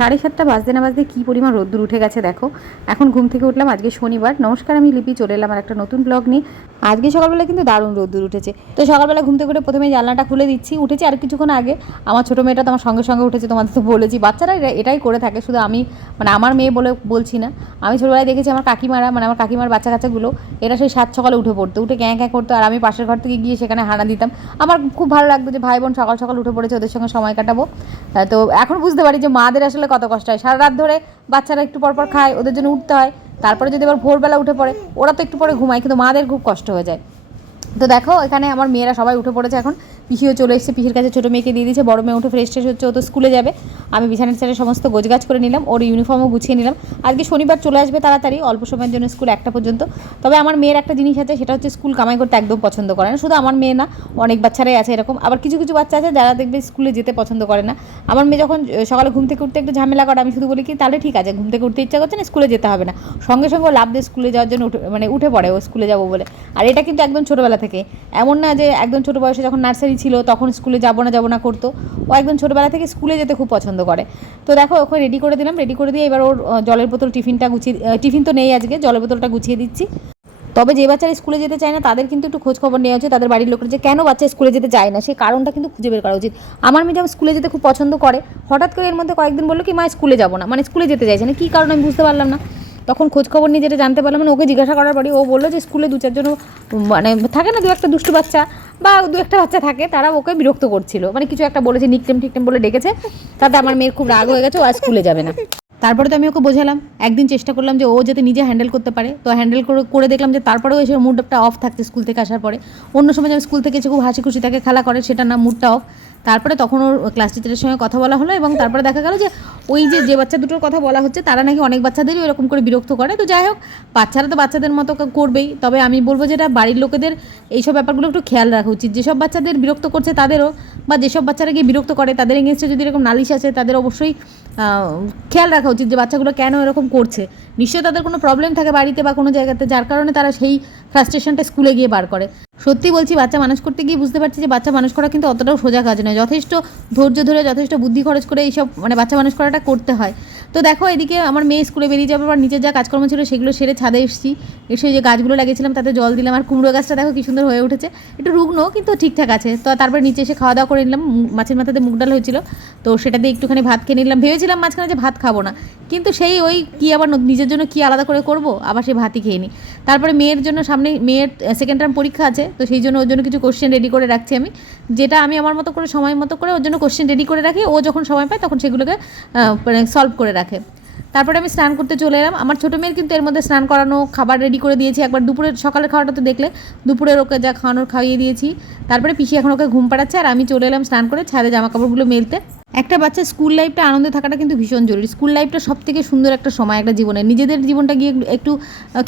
7:30 বাজতে না বাজতে কী পরিমাণ রোদ্দুর উঠে গেছে দেখো। এখন ঘুম থেকে উঠলাম, আজকে শনিবার। নমস্কার, আমি লিপি, চলে এলাম আর একটা নতুন ব্লগ নিয়ে। আজকে সকালবেলা কিন্তু দারুণ রোদ্দুর উঠেছে। তো সকালবেলা ঘুম থেকে উঠে প্রথমে জানলাটা খুলে দিচ্ছি। উঠেছি আর কিছুক্ষণ আগে। আমার ছোটো মেয়েটা তো আমার সঙ্গে সঙ্গে উঠেছে, তোমাদের তো বলেছি। বাচ্চারা এটাই করে থাকে, শুধু আমি আমার মেয়ে বলে বলছি না। আমি ছোটোবেলায় দেখেছি আমার কাকিমারা, আমার কাকিমার বাচ্চা কাচ্চাগুলো, এরা সেই 7 সকালে উঠে পড়তো, উঠে ক্যাঁ ক্যাঁ করতো, আর আমি পাশের ঘর থেকে গিয়ে সেখানে হানা দিতাম। আমার খুব ভালো লাগতো যে ভাই বোন সকাল সকাল উঠে পড়েছে, ওদের সঙ্গে সময় কাটাবো। তো এখন বুঝতে পারি যে মাদের আসলে কত কষ্ট হয়। সারা রাত ধরে বাচ্চারা একটু পর পর খায়, ওদের জন্য উঠতে হয়। তারপরে যদি আবার ভোরবেলা উঠে পড়ে, ওরা তো একটু পরে ঘুমায়, কিন্তু মাদের খুব কষ্ট হয়ে যায়। তো দেখো এখানে আমার মেয়েরা সবাই উঠে পড়েছে এখন। পিসিও চলে এসেছে, পিসির কাছে ছোটো মেয়েকে দিয়ে দিয়েছে। বড় মেয়ে উঠে ফ্রেশ ট্রেশ হচ্ছে, ও তো স্কুলে যাবে। আমি বিছানার ছেড়ে সমস্ত গোছগাছ করে নিলাম, ওর ইউনিফর্মও গুছিয়ে নিলাম। আজকে শনিবার চলে আসবে তাড়াতাড়ি, অল্প সময়ের জন্য স্কুল 1টা পর্যন্ত। তবে আমার মেয়ের একটা জিনিস আছে, সেটা হচ্ছে স্কুল কামাই করতে একদম পছন্দ করে না। শুধু আমার মেয়ে না, অনেক বাচ্চারাই আছে এরকম। আবার কিছু কিছু বাচ্চা আছে যারা দেখবে স্কুলে যেতে পছন্দ করে না। আমার মেয়ে যখন সকালে ঘুম থেকে উঠতে একটু ঝামেলা করে, আমি শুধু বলি কি তাহলে ঠিক আছে, ঘুম থেকে উঠতে ইচ্ছা করছে না, স্কুলে যেতে হবে না। সঙ্গে সঙ্গে লাভ দিয়ে স্কুলে যাওয়ার জন্য উঠে পড়ে ও স্কুলে যাবো বলে। আর এটা কিন্তু একদম ছোটোবেলা থেকে, এমন না যে একদম ছোটো বয়সে যখন নার্সারি ছিল তখন স্কুলে যাবো না করতো। ও একদম ছোটোবেলা থেকে স্কুলে যেতে খুব পছন্দ করে। তো দেখো ওকে রেডি করে দিলাম, রেডি করে দিয়ে এবার ওর জলের বোতল টিফিনটা গুছিয়ে, টিফিন তো নেই আজকে, জলের বোতলটা গুছিয়ে দিচ্ছি। তবে যে বাচ্চারা স্কুলে যেতে চায় না তাদের কিন্তু একটু খোঁজ খবর নেওয়া উচিত, তাদের বাড়ির লোকের, যে কেন বাচ্চা স্কুলে যেতে চায় না, সেই কারণটা কিন্তু খুঁজে বের করা উচিত। আমার মেয়ে যেমন স্কুলে যেতে খুব পছন্দ করে, হঠাৎ করে এর মধ্যে কয়েকদিন বললো কি মা স্কুলে যাবো না, স্কুলে যেতে চাইছে না, কী কারণ আমি বুঝতে পারলাম না। তখন খোঁজ খবর নিয়ে যেটা জানতে পারলাম, ওকে জিজ্ঞাসা করার পরই ও বললো যে স্কুলে 2-4 জন থাকে না, 2-1টা দুষ্টু বাচ্চা বা 2-1টা বাচ্চা থাকে, তারা ওকে বিরক্ত করছিল, কিছু একটা বলেছে, নিকটেম টিকটেম বলে ডেকেছে। তাতে আমার মেয়ের খুব রাগ হয়ে গেছে, ও আর স্কুলে যাবে না। তারপরে তো আমি ওকে বোঝালাম, একদিন চেষ্টা করলাম যে ও যাতে নিজে হ্যান্ডেল করতে পারে। তো হ্যান্ডেল করে দেখলাম যে তারপরেও এসে মুডটা অফ থাকছে স্কুল থেকে আসার পরে। অন্য সময় যেমন স্কুল থেকে এসে খুব হাসি খুশি থাকে, খেলা করে, সেটা না, মুডটা অফ। তারপরে তখন ওর ক্লাস টিচারের সঙ্গে কথা বলা হলো, এবং তারপরে দেখা গেল যে ওই যে বাচ্চা দুটোর কথা বলা হচ্ছে, তারা নাকি অনেক বাচ্চাদেরই এরকম করে বিরক্ত করে। তো যাই হোক, বাচ্চারা তো বাচ্চাদের মতো করবেই। তবে আমি বলবো যেটা বাড়ির লোকেদের এইসব ব্যাপারগুলো একটু খেয়াল রাখা উচিত। যেসব বাচ্চাদের বিরক্ত করছে তাদেরও, বা যেসব বাচ্চারা গিয়ে বিরক্ত করে তাদের এগেনস্টে যদি এরকম নালিশ আছে, তাদের অবশ্যই খেয়াল রাখা উচিত যে বাচ্চাগুলো কেন এরকম করছে। নিশ্চয়ই তাদের কোনো প্রবলেম থাকে বাড়িতে বা কোনো জায়গাতে, যার কারণে তারা সেই ফ্রাস্ট্রেশনটা স্কুলে গিয়ে বার করে। সত্যি বলছি, বাচ্চা মানুষ করতে গিয়ে বুঝতে পারছি যে বাচ্চা মানুষ করা কিন্তু অতটাও সোজা কাজ নয়। যথেষ্ট ধৈর্য ধরে, যথেষ্ট বুদ্ধি খরচ করে এইসব বাচ্চা মানুষ করাটা করতে হয়। তো দেখো এদিকে আমার মেয়ে স্কুলে বেরিয়ে যাওয়ার পর নিচের যা কাজকর্ম ছিল সেগুলো সেরে ছাদে এসেছি। এসে যে গাছগুলো লাগিয়েছিলাম তাতে জল দিলাম। আর কুমড়ো গাছটা দেখো কি সুন্দর হয়ে উঠেছে, একটু রুগ্ন কিন্তু ঠিকঠাক আছে। তো তারপরে নিচে এসে খাওয়া দাওয়া করে নিলাম। মাছের মাথাতে মুগ ডাল হয়েছিল, তো সেটা দিয়ে একটুখানি ভাত খেয়ে নিলাম। ভেবেছিলাম মাঝখানে যে ভাত খাবো না, কিন্তু সেই ওই কি আবার নিজের জন্য কি আলাদা করে করব, আবার সেই ভাতই খেয়ে নিই। তারপরে মেয়ের জন্য সামনে মেয়ের সেকেন্ড টার্ম পরীক্ষা আছে, তো সেই জন্য ওর জন্য কিছু কোশ্চেন রেডি করে রাখছি আমি, যেটা আমি আমার মতো করে সময় মতো করে ওর জন্য কোশ্চেন রেডি করে রাখি। ও যখন সময় পায় তখন সেগুলোকে সলভ করে রাখে। তারপরে আমি স্নান করতে চলে এলাম। আমার ছোটো মেয়ের কিন্তু এর মধ্যে স্নান করানো, খাবার রেডি করে দিয়েছি একবার। দুপুরের সকালের খাওয়াটা তো দেখলে, দুপুরের ওকে যা খাওয়ানোর খাইয়ে দিয়েছি। তারপরে পিসি এখন ওকে ঘুম পাড়াচ্ছে, আর আমি চলে এলাম স্নান করে ছাদে জামা কাপড়গুলো মেলতে। একটা বাচ্চা স্কুল লাইফটা আনন্দে থাকাটা কিন্তু ভীষণ জরুরি। স্কুল লাইফটা সব থেকে সুন্দর একটা সময় একটা জীবনে। নিজেদের জীবনটা গিয়ে একটু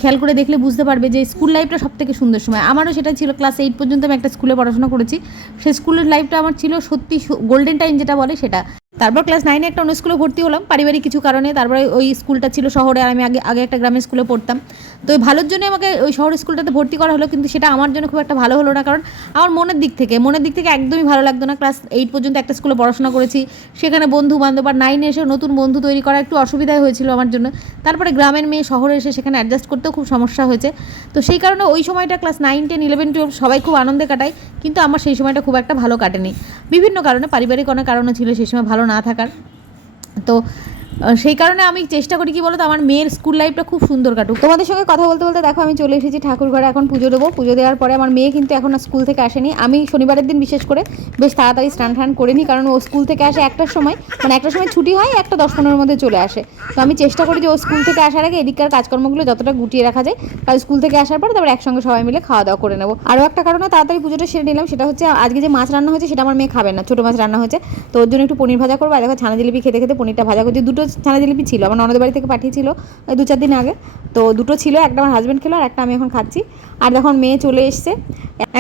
খেয়াল করে দেখলে বুঝতে পারবে যে স্কুল লাইফটা সব থেকে সুন্দর সময়। আমারও সেটা ছিল। ক্লাস 8 পর্যন্ত আমি একটা স্কুলে পড়াশোনা করেছি। সেই স্কুলের লাইফটা আমার ছিল সত্যি গোল্ডেন টাইম যেটা বলে সেটা। তারপর ক্লাস 9-এ একটা অন্য স্কুলে ভর্তি হলাম পারিবারিক কিছু কারণে। তারপরে ওই স্কুলটা ছিল শহরে, আর আমি আগে একটা গ্রামের স্কুলে পড়তাম। তো ওই ভালোর জন্য আমাকে ওই শহরের স্কুলটাতে ভর্তি করা হলো, কিন্তু সেটা আমার জন্য খুব একটা ভালো হলো না। কারণ আমার মনের দিক থেকে একদমই ভালো লাগতো না। ক্লাস 8 পর্যন্ত একটা স্কুলে পড়াশোনা করেছি, সেখানে বন্ধু বান্ধব, আর 9-এ এসে নতুন বন্ধু তৈরি করা একটু অসুবিধাই হয়েছিল আমার জন্য। তারপরে গ্রামের মেয়ে শহরে এসে সেখানে অ্যাডজাস্ট করতেও খুব সমস্যা হয়েছে। তো সেই কারণে ওই সময়টা ক্লাস 9, 10, 11, 12 সবাই খুব আনন্দে কাটায়, কিন্তু আমার সেই সময়টা খুব একটা ভালো কাটেনি। বিভিন্ন কারণে, পারিবারিক অনেক কারণও ছিল সেই সময় ভালো না থাকার। তো সেই কারণে আমি চেষ্টা করি কি বলতো, আমার মেয়ের স্কুল লাইফটা খুব সুন্দর কাটুক। তোমাদের সঙ্গে কথা বলতে বলতে দেখো আমি চলে এসেছি ঠাকুর ঘরে। এখন পুজো দেবো। পুজো দেওয়ার পরে আমার মেয়ে কিন্তু এখন স্কুল থেকে আসেনি। আমি শনিবারের দিন বিশেষ করে বেশ তাড়াতাড়ি স্নান করে নিই, কারণ ও স্কুল থেকে আসে 1টার সময়, 1টার সময় ছুটি হয়, 1টা 10-15-এর মধ্যে চলে আসে। তো আমি চেষ্টা করি যে ও স্কুল থেকে আসার আগে এদিককার কাজকর্মগুলো যতটা গুটিয়ে রাখা যায়, কারণ স্কুল থেকে আসার পরে তারপর একসঙ্গে সবাই মিলে খাওয়া দাওয়া করে নেবো। আরও একটা কারণে তাড়াতাড়ি পুজোটা সেরে নিলাম, সেটা হচ্ছে আজকে যে মাছ রান্না হয়েছে সেটা আমার মেয়ে খাবে না, ছোটো মাছ রান্না হয়েছে। তো ওর জন্য একটু পনির ভাজা করবো। আর দেখো ছানা জিলিপি খেতে খেতে পনিরটা ভাজা করছি। 2টো ছানা জিলিপি ছিল, আমার ননদের বাড়ি থেকে পাঠিয়েছিল 2-4 দিন আগে। তো 2টো ছিল, একটা আমার হাজব্যান্ড খেলো আর একটা আমি এখন খাচ্ছি। আর দেখুন মেয়ে চলে এসছে।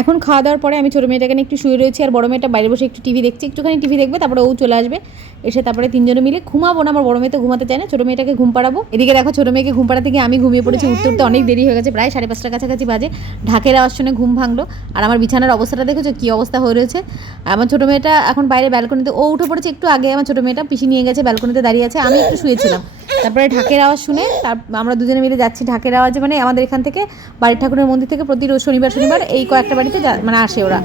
এখন খাওয়া দাওয়ার পরে আমি ছোটো মেয়েটাকে একটু শুয়ে রয়েছি, আর বড় মেয়েটা বাইরে বসে একটু টিভি দেখছি। একটুখানি টিভি দেখবে, তারপরে ও চলে আসবে। এসে তারপরে তিনজনে মিলে ঘুমাবো না, আমার বড় মেয়ে তো ঘুমাতে চায় না, ছোটো মেয়েটাকে ঘুম পাড়াবো। এদিকে দেখো ছোটো মেয়েকে ঘুম পাড়াতে গিয়ে আমি ঘুমিয়ে পড়েছি, উঠতে উঠতে অনেক দেরি হয়ে গেছে, প্রায় 5:30টার কাছাকাছি বাজে। ঢাকের আওয়াজ শুনে ঘুম ভাঙলো। আর আমার বিছানার অবস্থাটা দেখেছো কী অবস্থা হয়ে রয়েছে। আমার ছোটো মেয়েটা এখন বাইরে ব্যালকনিতে, ও উঠে পড়েছে একটু আগে, আমার ছোটো মেয়েটা পিসি নিয়ে গেছে, ব্যালকনিতে দাঁড়িয়ে আছে, আমি একটু শুয়েছিলাম। তারপরে ঢাকের আওয়াজ শুনে আমরা দুজনে মিলে যাচ্ছি। ঢাকের আওয়াজে মানে আমাদের এখান থেকে বাড়ির ঠাকুরের মন্দির থেকে প্রতি রোজ শনিবার এই কয়েকটা বাড়িতে মানে আসে ওরা।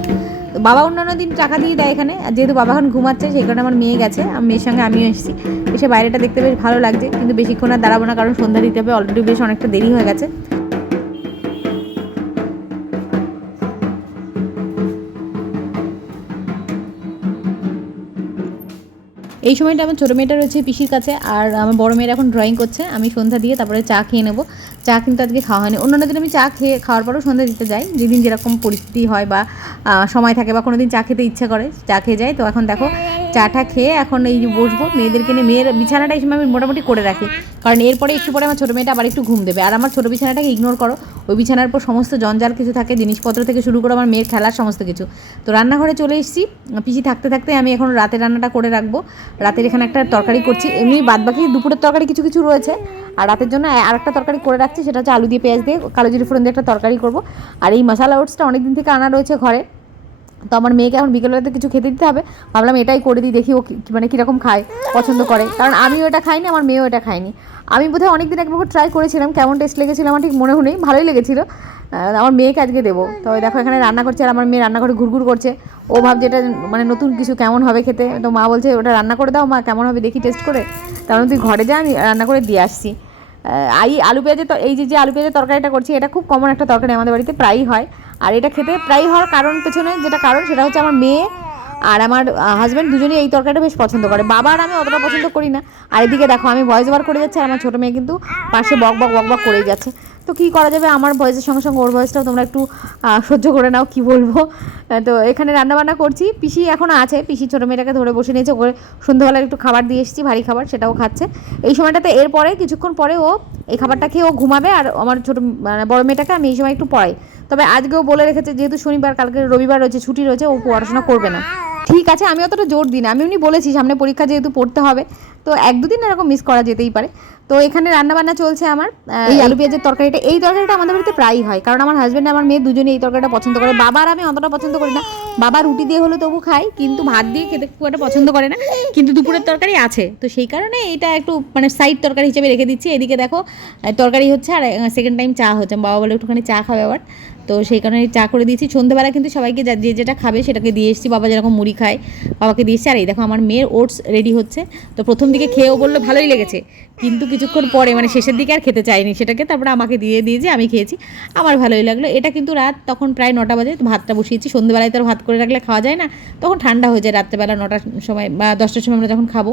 তো বাবা অন্যান্য দিন টাকা দিয়ে দেয় এখানে, আর যেহেতু বাবা এখন ঘুমাচ্ছে সেই কারণে আমার মেয়ে গেছে, আমার মেয়ের সঙ্গে আমিও এসেছি। এসে বাইরেটা দেখতে বেশ ভালো লাগছে, কিন্তু বেশিক্ষণ আর দাঁড়াবো না, কারণ সন্ধ্যা দিতে হবে, অলরেডি বেশ অনেকটা দেরি হয়ে গেছে। এই সময়টা আমার ছোটো মেয়েটা রয়েছে পিসির কাছে, আর আমার বড় মেয়েরা এখন ড্রয়িং করছে। আমি সন্ধ্যা দিয়ে তারপরে চা খেয়ে নেবো। চা কিন্তু আজকে খাওয়া হয়নি, অন্যান্য দিন আমি চা খাওয়ার পরেও সন্ধ্যা দিতে যাই, যেদিন যেরকম পরিস্থিতি হয় বা সময় থাকে বা কোনো দিন চা খেতে ইচ্ছা করে চা খেয়ে যাই। তো এখন দেখো চাটা খেয়ে এখন এই যে বসবো মেয়েদেরকে নিয়ে। মেয়ের বিছানাটা এই সময় আমি মোটামুটি করে রাখি, কারণ এরপরে একটু পরে আমার ছোটো মেয়েটা আবার একটু ঘুম দেবে। আর আমার ছোটো বিছানাটাকে ইগনোর করো, ওই বিছানার পর সমস্ত জঞ্জাল কিছু থাকে, জিনিসপত্র থেকে শুরু করে আমার মেয়ের খেলার সমস্ত কিছু। তো রান্নাঘরে চলে এসেছি, পিসি থাকতে থাকতে আমি এখন রাতের রান্নাটা করে রাখবো। রাতের এখানে একটা তরকারি করছি, এমনি বাদবাকি দুপুরের তরকারি কিছু কিছু রয়েছে, আর রাতের জন্য আরেকটা তরকারি করে রাখছি, সেটা হচ্ছে আলু দিয়ে পেঁয়াজ দিয়ে কালো জিরে ফোড়ন দিয়ে একটা তরকারি করবো। আর এই মশলা ওটসটা অনেক দিন থেকে আনা রয়েছে ঘরে, তো আমার মেয়েকে এখন বিকেলবেলাতে কিছু খেতে দিতে হবে, ভাবলাম এটাই করে দিই, দেখি ও মানে কীরকম খায়, পছন্দ করে, কারণ আমিও এটা খাইনি, আমার মেয়েও এটা খায়নি। আমি বোধহয় অনেকদিন একবার ট্রাই করেছিলাম, কেমন টেস্ট লেগেছিল আমার ঠিক মনে নেই, ভালোই লেগেছিলো। আমার মেয়েকে আজকে দেবো। তো দেখো এখানে রান্না করছে, আর আমার মেয়ে রান্নাঘরে ঘুরঘুর করছে, ও ভাবছে এটা মানে নতুন কিছু কেমন হবে খেতে। তো মা বলছে ওটা রান্না করে দাও মা, কেমন হবে দেখি টেস্ট করে, কারণ তুই ঘরে যা, আমি রান্না করে দিয়ে আসছি। আলু পেঁয়াজের এই যে আলু পেঁয়াজের তরকারিটা করছি, এটা খুব কমন একটা তরকারি, আমাদের বাড়িতে প্রায়ই হয়। আর এটা খেতে প্রায়ই হওয়ার কারণ পেছনে যেটা কারণ, সেটা হচ্ছে আমার মেয়ে আর আমার হাজব্যান্ড দুজনেই এই তরকারিটা বেশ পছন্দ করে, বাবা আর আমি অতটা পছন্দ করি না। আর এদিকে দেখো আমি ভয়েস ওভার করে যাচ্ছি, আর আমার ছোটো মেয়ে কিন্তু পাশে বক বক বক বক করেই যাচ্ছে। তো কী করা যাবে, আমার ভয়েসের সঙ্গে সঙ্গে ওর ভয়েসটাও তোমরা একটু সহ্য করে নাও, কি বলবো। তো এখানে রান্নাবান্না করছি, পিসি এখনও আছে, পিসি ছোটো মেয়েটাকে ধরে বসে নিয়েছে, ওকে সন্ধ্যাবেলায় একটু খাবার দিয়ে এসেছি, ভারী খাবার, সেটাও খাচ্ছে এই সময়টাতে। এরপরে কিছুক্ষণ পরে ও এই খাবারটা খেয়ে ও ঘুমাবে, আর আমার ছোটো মানে বড় মেয়েটাকে আমি এই সময় একটু পড়াই। তবে আজকেও বলে রেখেছে, যেহেতু শনিবার, কালকে রবিবার রয়েছে, ছুটি রয়েছে, ও পড়াশোনা করবে না। ঠিক আছে, আমি অতটা জোর দিই না, আমি এমনি বলেছি সামনে পরীক্ষা যেহেতু পড়তে হবে, তো 1-2 দিন এরকম মিস করা যেতেই পারে। তো এখানে রান্নাবান্না চলছে আমার। এই আলু পেঁয়াজের তরকারিটা, এই তরকারিটা আমাদের বাড়িতে প্রায়ই হয়, কারণ আমার হাজব্যান্ড আমার মেয়ে দুজনে এই তরকারিটা পছন্দ করে। বাবা আর আমি অতটা পছন্দ করি না, বাবা রুটি দিয়ে হলে তবু খাই, কিন্তু ভাত দিয়ে খেতে খুব একটা পছন্দ করে না। কিন্তু দুপুরের তরকারি আছে, তো সেই কারণে এটা একটু মানে সাইড তরকারি হিসেবে রেখে দিচ্ছি। এদিকে দেখো তরকারি হচ্ছে, আর সেকেন্ড টাইম চা হচ্ছে, বাবা বলে একটুখানি চা খাবে আবার, তো সেই কারণে চা করে দিয়েছি। সন্ধ্যেবেলা কিন্তু সবাইকে যে যেটা খাবে সেটাকে দিয়ে এসেছি, বাবা যেরকম মুড়ি খায় বাবাকে দিয়েছি। আর এই দেখো আমার মেয়ের ওটস রেডি হচ্ছে। তো প্রথম দিকে খেয়েও বললো ভালোই লেগেছে, কিন্তু কিছুক্ষণ পরে মানে শেষের দিকে আর খেতে চাইনি সেটাকে, তারপরে আমাকে দিয়ে দিয়েছি, আমি খেয়েছি, আমার ভালোই লাগলো। এটা কিন্তু রাত তখন প্রায় 9টা বাজে, তো ভাতটা বসিয়েছি। সন্ধ্যেবেলায় তো আর ভাত করে রাখলে খাওয়া যায় না, তখন ঠান্ডা হয়ে যায় রাত্রেবেলা 9টার সময় বা 10টার সময় আমরা যখন খাবো।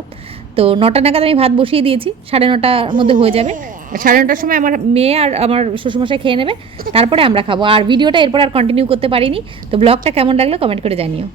তো 9টা নাগাদ আমি ভাত বসিয়ে দিয়েছি, 9:30টার মধ্যে হয়ে যাবে। 9:30টার সময় আমার মেয়ে আর আমার শ্বশুরমশাই খেয়ে নেবে, তারপরে আমরা খাবো। আর ভিডিওটা এরপর আর কন্টিনিউ করতে পারিনি। তো ব্লগটা কেমন লাগলো কমেন্ট করে জানিও।